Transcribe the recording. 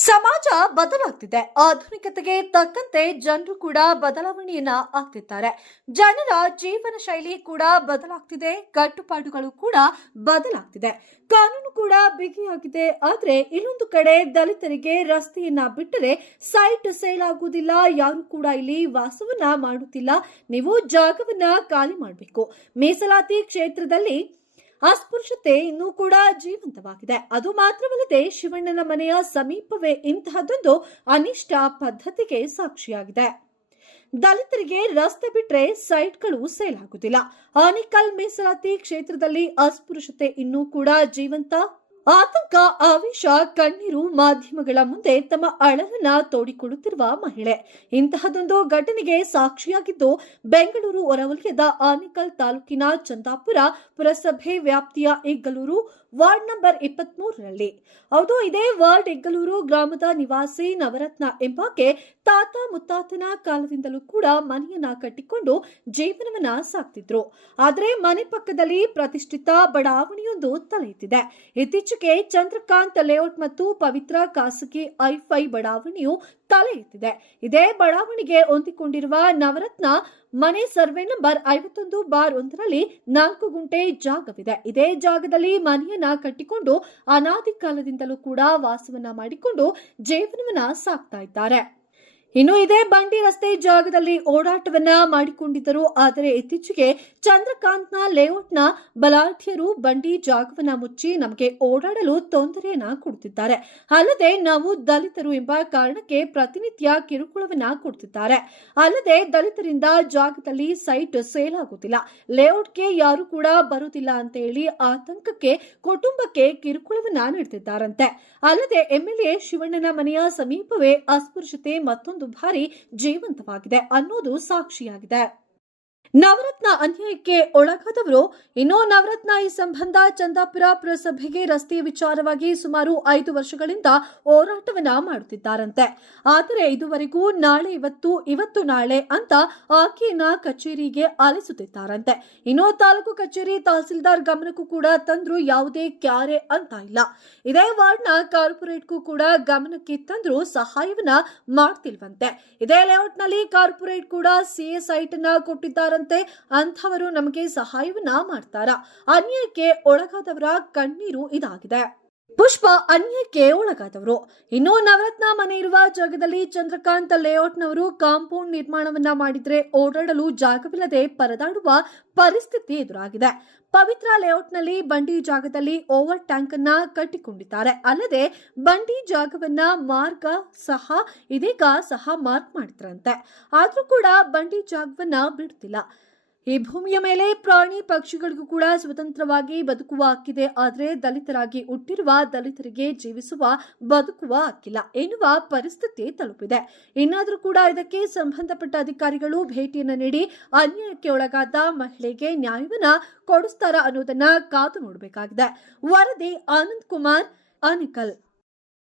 ಸಮಾಜ ಬದಲಾಗ್ತಿದೆ. ಆಧುನಿಕತೆಗೆ ತಕ್ಕಂತೆ ಜನರು ಕೂಡ ಬದಲಾವಣೆಯನ್ನ ಆಗ್ತಿದ್ದಾರೆ. ಜನರ ಜೀವನ ಶೈಲಿ ಕೂಡ ಬದಲಾಗ್ತಿದೆ, ಕಟ್ಟುಪಾಡುಗಳು ಕೂಡ ಬದಲಾಗ್ತಿದೆ, ಕಾನೂನು ಕೂಡ ಬಿಗಿಯಾಗಿದೆ. ಆದ್ರೆ ಇನ್ನೊಂದು ಕಡೆ ದಲಿತರಿಗೆ ರಸ್ತೆಯನ್ನ ಬಿಟ್ಟರೆ ಸೈಟ್ ಸೇಲ್ ಆಗುವುದಿಲ್ಲ, ಯಾರು ಕೂಡ ಇಲ್ಲಿ ವಾಸವನ್ನ ಮಾಡುತ್ತಿಲ್ಲ, ನೀವು ಜಾಗವನ್ನ ಖಾಲಿ ಮಾಡಬೇಕು. ಮೀಸಲಾತಿ ಕ್ಷೇತ್ರದಲ್ಲಿ ಅಸ್ಪೃಶ್ಯತೆ ಇನ್ನೂ ಕೂಡ ಜೀವಂತವಾಗಿದೆ. ಅದು ಮಾತ್ರವಲ್ಲದೆ ಶಿವಣ್ಣನ ಮನೆಯ ಸಮೀಪವೇ ಇಂತಹದೊಂದು ಅನಿಷ್ಟ ಪದ್ಧತಿಗೆ ಸಾಕ್ಷಿಯಾಗಿದೆ. ದಲಿತರಿಗೆ ರಸ್ತೆ ಬಿಟ್ರೆ ಸೈಟ್ಗಳು ಸೇಲ್ ಆಗುತ್ತಿಲ್ಲ. ಆನೇಕಲ್ ಮೀಸಲಾತಿ ಕ್ಷೇತ್ರದಲ್ಲಿ ಅಸ್ಪೃಶ್ಯತೆ ಇನ್ನೂ ಕೂಡ ಜೀವಂತ. ಆತಂಕ, ಆವೇಶ, ಕಣ್ಣೀರು, ಮಾಧ್ಯಮಗಳ ಮುಂದೆ ತಮ್ಮ ಅಳಲನ್ನ ತೋಡಿಕೊಳ್ಳುತ್ತಿರುವ ಮಹಿಳೆ ಇಂತಹದೊಂದು ಘಟನೆಗೆ ಸಾಕ್ಷಿಯಾಗಿದ್ದು ಬೆಂಗಳೂರು ಹೊರವಲಯದ ಆನೇಕಲ್ ತಾಲೂಕಿನ ಚಂದಾಪುರ ಪುರಸಭೆ ವ್ಯಾಪ್ತಿಯ ಇಗ್ಗಲೂರು ವಾರ್ಡ್ ನಂಬರ್ 23ರಲ್ಲಿ. ಹೌದು, ಇದೇ ವಾರ್ಡ್ ಇಗ್ಗಲೂರು ಗ್ರಾಮದ ನಿವಾಸಿ ನವರತ್ನ ಎಂಬಾಕೆ ತಾತ ಮುತ್ತಾತನ ಕಾಲದಿಂದಲೂ ಕೂಡ ಮನೆಯನ್ನ ಕಟ್ಟಿಕೊಂಡು ಜೀವನವನ್ನ ಸಾಕ್ತಿದ್ರು. ಆದರೆ ಮನೆ ಪಕ್ಕದಲ್ಲಿ ಪ್ರತಿಷ್ಠಿತ ಬಡಾವಣೆಯೊಂದು ತಲೆ ಎತ್ತಿದೆ. ಇತ್ತೀಚೆಗೆ ಚಂದ್ರಕಾಂತ್ ಲೇಔಟ್ ಮತ್ತು ಪವಿತ್ರ ಖಾಸಗಿ ಐಫೈ ಬಡಾವಣೆಯು ತಲೆ ಎತ್ತಿದೆ. ಇದೇ ಬಡಾವಣೆಗೆ ಹೊಂದಿಕೊಂಡಿರುವ ನವರತ್ನ ಮನೆ ಸರ್ವೆ ನಂಬರ್ 51/1ರಲ್ಲಿ 4 ಗುಂಟೆ ಜಾಗವಿದೆ. ಇದೇ ಜಾಗದಲ್ಲಿ ಮನೆಯನ್ನ ಕಟ್ಟಿಕೊಂಡು ಅನಾದಿ ಕಾಲದಿಂದಲೂ ಕೂಡ ವಾಸವನ್ನ ಮಾಡಿಕೊಂಡು ಜೀವನವನ್ನ ಸಾಕ್ತಾ ಇದ್ದಾರೆ. ಇನ್ನು ಇದೇ ಬಂಡಿ ರಸ್ತೆ ಜಾಗದಲ್ಲಿ ಓಡಾಟವನ್ನ ಮಾಡಿಕೊಂಡಿದ್ದರು. ಆದರೆ ಇತ್ತೀಚೆಗೆ ಚಂದ್ರಕಾಂತ್ನ ಲೇಔಟ್ನ ಬಲಾಢ್ಯರು ಬಂಡಿ ಜಾಗವನ್ನ ಮುಚ್ಚಿ ನಮಗೆ ಓಡಾಡಲು ತೊಂದರೆಯನ್ನ ಕೊಡುತ್ತಿದ್ದಾರೆ. ಅಲ್ಲದೆ ನಾವು ದಲಿತರು ಎಂಬ ಕಾರಣಕ್ಕೆ ಪ್ರತಿನಿತ್ಯ ಕಿರುಕುಳವನ್ನ ಕೊಡುತ್ತಿದ್ದಾರೆ. ಅಲ್ಲದೆ ದಲಿತರಿಂದ ಜಾಗದಲ್ಲಿ ಸೈಟ್ ಸೇಲ್ ಆಗುತ್ತಿಲ್ಲ, ಲೇಔಟ್ಗೆ ಯಾರು ಕೂಡ ಬರುತ್ತಿಲ್ಲ ಅಂತ ಹೇಳಿ ಆತಂಕಕ್ಕೆ ಕುಟುಂಬಕ್ಕೆ ಕಿರುಕುಳವನ್ನ ನೀಡುತ್ತಿದ್ದಾರಂತೆ. ಅಲ್ಲದೆ ಎಂಎಲ್ಎ ಶಿವಣ್ಣನ ಮನೆಯ ಸಮೀಪವೇ ಅಸ್ಪೃಶ್ಯತೆ ಮತ್ತೊಂದು ಬಾರಿ ಜೀವಂತವಾಗಿದೆ ಅನ್ನೋದು ಸಾಕ್ಷಿಯಾಗಿದೆ. ನವರತ್ನ ಅನ್ಯಾಯಕ್ಕೆ ಒಳಗಾದವರು. ಇನ್ನು ನವರತ್ನ ಈ ಸಂಬಂಧ ಚಂದಾಪುರ ಪುರಸಭೆಗೆ ರಸ್ತೆಯ ವಿಚಾರವಾಗಿ ಸುಮಾರು 5 ವರ್ಷಗಳಿಂದ ಹೋರಾಟವನ್ನ ಮಾಡುತ್ತಿದ್ದಾರಂತೆ. ಆದರೆ ಇದುವರೆಗೂ ನಾಳೆ ಇವತ್ತು ನಾಳೆ ಅಂತ ಆಕೆಯನ್ನ ಕಚೇರಿಗೆ ಆಲಿಸುತ್ತಿದ್ದಾರಂತೆ. ಇನ್ನು ತಾಲೂಕು ಕಚೇರಿ ತಹಸೀಲ್ದಾರ್ ಗಮನಕ್ಕೂ ಕೂಡ ತಂದ್ರು ಯಾವುದೇ ಕ್ಯಾರೆ ಅಂತ ಇಲ್ಲ. ಇದೇ ವಾರ್ಡ್ನ ಕಾರ್ಪೊರೇಟ್ಗೂ ಕೂಡ ಗಮನಕ್ಕೆ ತಂದ್ರು ಸಹಾಯವನ್ನ ಮಾಡ್ತಿಲ್ವಂತೆ. ಇದೇ ಲೇಔಟ್ನಲ್ಲಿ ಕಾರ್ಪೊರೇಟ್ ಕೂಡ ಸಿಎ ಸೈಟ್ ಅನ್ನ ಕೊಟ್ಟಿದ್ದಾರೆ. ಅಂಥವರು ನಮಗೆ ಸಹಾಯವನ್ನ ಮಾಡ್ತಾರಾ? ಅನ್ಯಾಯಕ್ಕೆ ಒಳಗಾದವರ ಕಣ್ಣೀರು ಇದಾಗಿದೆ. ಪುಷ್ಪ ಅನ್ಯಾಯಕ್ಕೆ ಒಳಗಾದವರು. ಇನ್ನು ನವರತ್ನ ಮನೆ ಇರುವ ಜಾಗದಲ್ಲಿ ಚಂದ್ರಕಾಂತ್ ಲೇಔಟ್ನವರು ಕಾಂಪೌಂಡ್ ನಿರ್ಮಾಣವನ್ನ ಮಾಡಿದ್ರೆ ಓಡಾಡಲು ಜಾಗವಿಲ್ಲದೆ ಪರದಾಡುವ ಪರಿಸ್ಥಿತಿ ಎದುರಾಗಿದೆ. ಪವಿತ್ರ ಲೇಔಟ್ನಲ್ಲಿ ಬಂಡಿ ಜಾಗದಲ್ಲಿ ಓವರ್ ಟ್ಯಾಂಕ್ ಅನ್ನ ಕಟ್ಟಿಕೊಂಡಿದ್ದಾರೆ. ಅಲ್ಲದೆ ಬಂಡಿ ಜಾಗವನ್ನ ಮಾರ್ಗ ಸಹ ಇದೀಗ ಸಹ ಮಾರ್ಕ್ ಮಾಡಿದ್ರಂತೆ. ಆದ್ರೂ ಕೂಡ ಬಂಡಿ ಜಾಗವನ್ನ ಬಿಡ್ತಿಲ್ಲ. ಈ ಭೂಮಿಯ ಮೇಲೆ ಪ್ರಾಣಿ ಪಕ್ಷಿಗಳಿಗೂ ಕೂಡ ಸ್ವತಂತ್ರವಾಗಿ ಬದುಕುವ ಹಕ್ಕಿದೆ. ಆದರೆ ದಲಿತರಾಗಿ ಹುಟ್ಟಿರುವ ದಲಿತರಿಗೆ ಜೀವಿಸುವ ಬದುಕುವ ಹಕ್ಕಿಲ್ಲ ಎನ್ನುವ ಪರಿಸ್ಥಿತಿ ತಲುಪಿದೆ. ಇನ್ನಾದರೂ ಕೂಡ ಇದಕ್ಕೆ ಸಂಬಂಧಪಟ್ಟ ಅಧಿಕಾರಿಗಳು ಭೇಟಿಯನ್ನು ನೀಡಿ ಅನ್ಯಾಯಕ್ಕೆ ಒಳಗಾದ ಮಹಿಳೆಗೆ ನ್ಯಾಯವನ್ನ ಕೊಡಿಸ್ತಾರ ಅನ್ನೋದನ್ನ ಕಾದು ನೋಡಬೇಕಾಗಿದೆ. ವರದಿ ಆನಂದ್ ಕುಮಾರ್, ಆನೇಕಲ್.